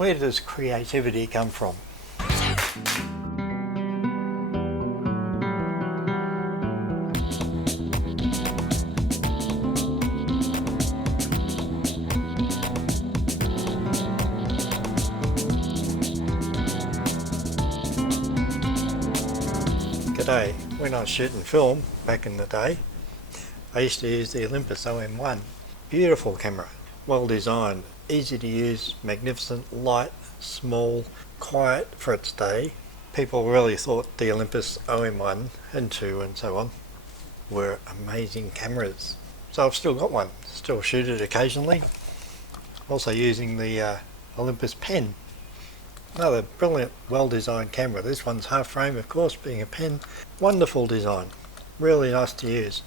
Where does creativity come from? G'day. When I was shooting film back in the day, I used to use the Olympus OM1. Beautiful camera, well designed, easy to use, magnificent, light, small, quiet for its day. People really thought the Olympus OM1 and 2 and so on were amazing cameras. So I've still got one, still shoot it occasionally. Also using the Olympus pen. Another brilliant, well-designed camera. This one's half frame, of course, being a pen. Wonderful design, really nice to use.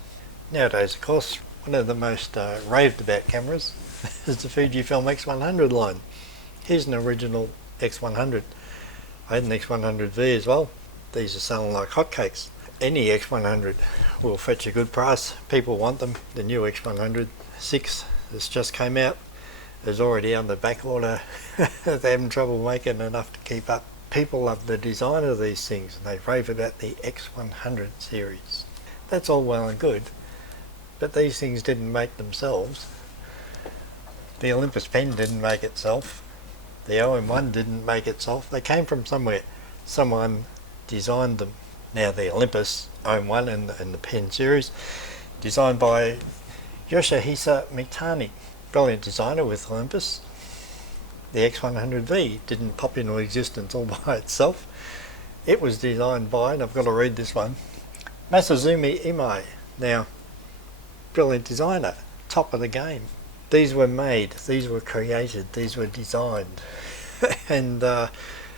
Nowadays, of course, one of the most raved about cameras is the Fujifilm X100 line. Here's an original X100. I had an X100V as well. These are selling like hotcakes. Any X100 will fetch a good price. People want them. The new X100 6 that's just came out is already on the back order. They're having trouble making enough to keep up. People love the design of these things and they rave about the X100 series. That's all well and good, but these things didn't make themselves. The Olympus pen didn't make itself. The OM1 didn't make itself. They came from somewhere. Someone designed them. Now the Olympus OM1 and the pen series, designed by Yoshihisa Mitani. Brilliant designer with Olympus. The X100V didn't pop into existence all by itself. It was designed by, and I've got to read this one, Masazumi Imai. Now, brilliant designer, top of the game. These were made, these were created, these were designed. And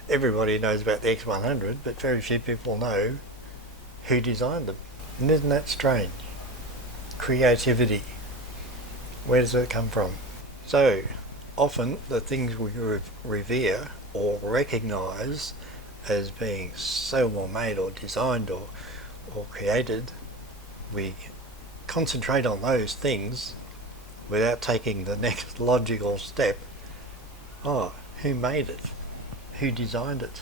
everybody knows about the X100, but very few people know who designed them. And isn't that strange? Creativity. Where does it come from? So, often the things we revere or recognise as being so well made or designed or created, we concentrate on those things without taking the next logical step. Oh, who made it? Who designed it?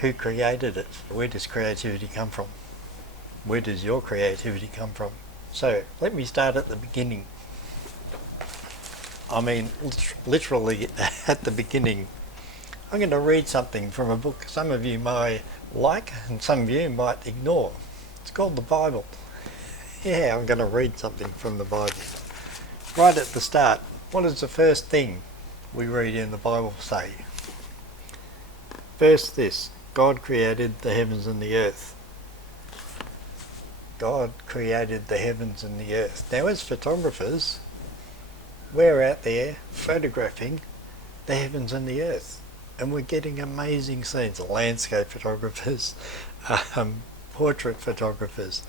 Who created it? Where does creativity come from? Where does your creativity come from? So, let me start at the beginning. I mean, literally at the beginning. I'm going to read something from a book some of you might like and some of you might ignore. It's called the Bible. Yeah, I'm going to read something from the Bible. Right at the start, what is the first thing we read in the Bible say? First this, God created the heavens and the earth. God created the heavens and the earth. Now as photographers, we're out there photographing the heavens and the earth, and we're getting amazing scenes. Landscape photographers, portrait photographers.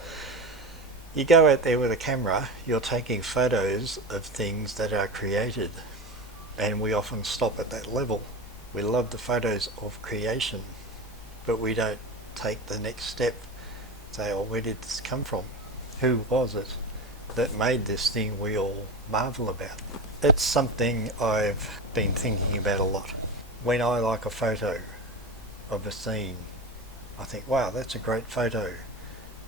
You go out there with a camera, you're taking photos of things that are created, and we often stop at that level. We love the photos of creation, but we don't take the next step. Say, oh, where did this come from? Who was it that made this thing we all marvel about? It's something I've been thinking about a lot. When I like a photo of a scene, I think, wow, that's a great photo,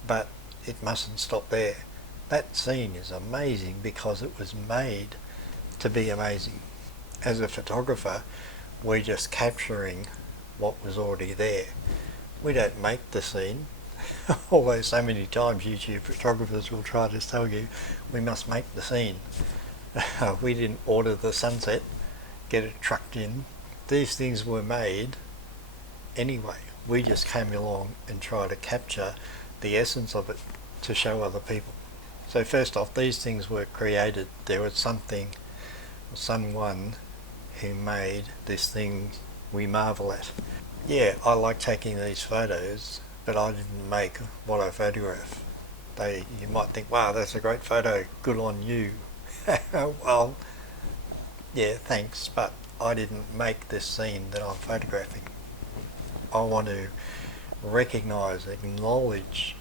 but it mustn't stop there. That scene is amazing because it was made to be amazing. As a photographer, we're just capturing what was already there. We don't make the scene. Although so many times YouTube photographers will try to tell you we must make the scene. We didn't order the sunset, get it trucked in. These things were made anyway. We just came along and tried to capture the essence of it to show other people. So first off, these things were created. There was something, someone who made this thing we marvel at. Yeah, I like taking these photos, but I didn't make what I photograph. You might think, wow, that's a great photo, good on you. Well, yeah, thanks, but I didn't make this scene that I'm photographing. I want to recognise, acknowledge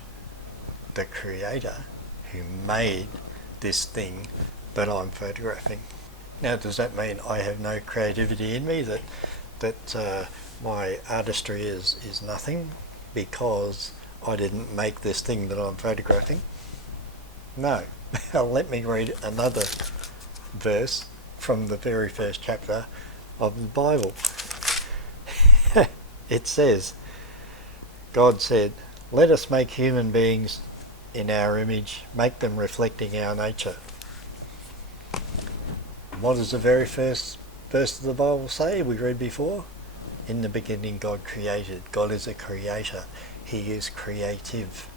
the creator who made this thing that I'm photographing. Now, does that mean I have no creativity in me, that my artistry is nothing because I didn't make this thing that I'm photographing? No. Let me read another verse from the very first chapter of the Bible. It says, God said, "Let us make human beings in our image, make them reflecting our nature." What does the very first verse of the Bible say we read before? In the beginning God created. God is a creator. He is creative.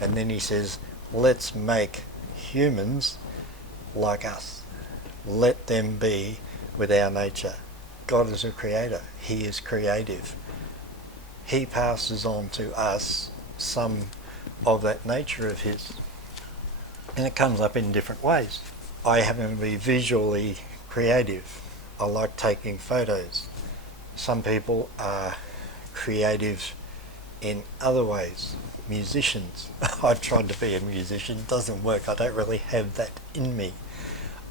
And then he says, let's make humans like us. Let them be with our nature. God is a creator. He is creative. He passes on to us some of that nature of his. And it comes up in different ways. I happen to be visually creative. I like taking photos. Some people are creative in other ways. Musicians. I've tried to be a musician. It doesn't work. I don't really have that in me.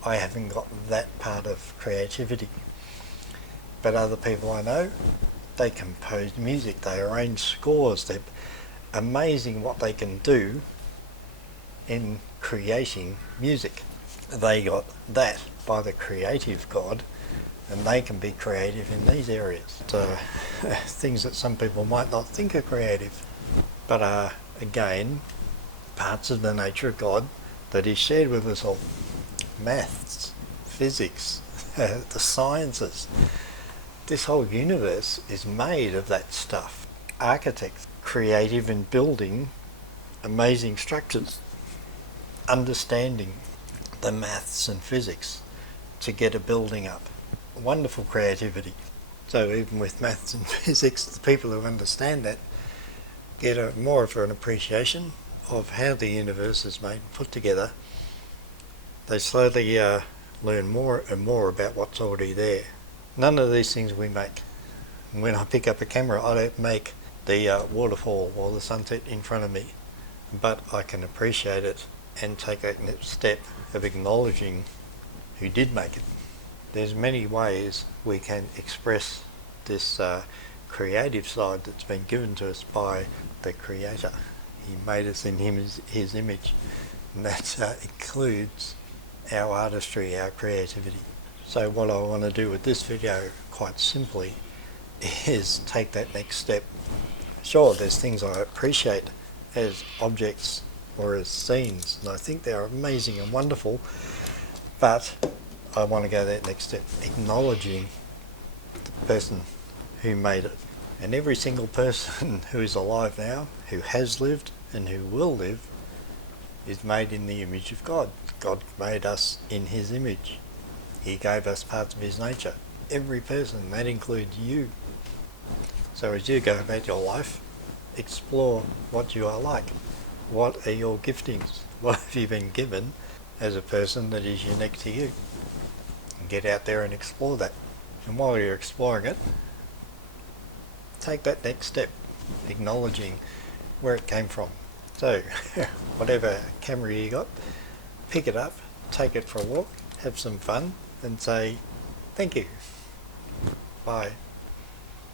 I haven't got that part of creativity. But other people I know, they compose music. They arrange scores. They're amazing what they can do in creating music. They got that by the creative God, and they can be creative in these areas. So, things that some people might not think are creative, but are, again, parts of the nature of God that is shared with us all. Maths, physics, the sciences. This whole universe is made of that stuff. Architects, creative in building amazing structures, understanding the maths and physics to get a building up. Wonderful creativity. So even with maths and physics, the people who understand that get more of an appreciation of how the universe is made and put together. They slowly learn more and more about what's already there. None of these things we make. When I pick up a camera, I don't make the waterfall or the sunset in front of me, but I can appreciate it and take that next step of acknowledging who did make it. There's many ways we can express this creative side that's been given to us by the Creator. He made us in his image, and that includes our artistry, our creativity. So what I want to do with this video, quite simply, is take that next step. Sure, there's things I appreciate as objects or as scenes, and I think they're amazing and wonderful, but I want to go that next step, acknowledging the person who made it. And every single person who is alive now, who has lived and who will live, is made in the image of God. God made us in his image. He gave us parts of his nature. Every person, that includes you. So as you go about your life, explore what you are like. What are your giftings? What have you been given as a person that is unique to you? And get out there and explore that. And while you're exploring it, take that next step, acknowledging where it came from. So, whatever camera you got, pick it up, take it for a walk, have some fun, and say, thank you. Bye.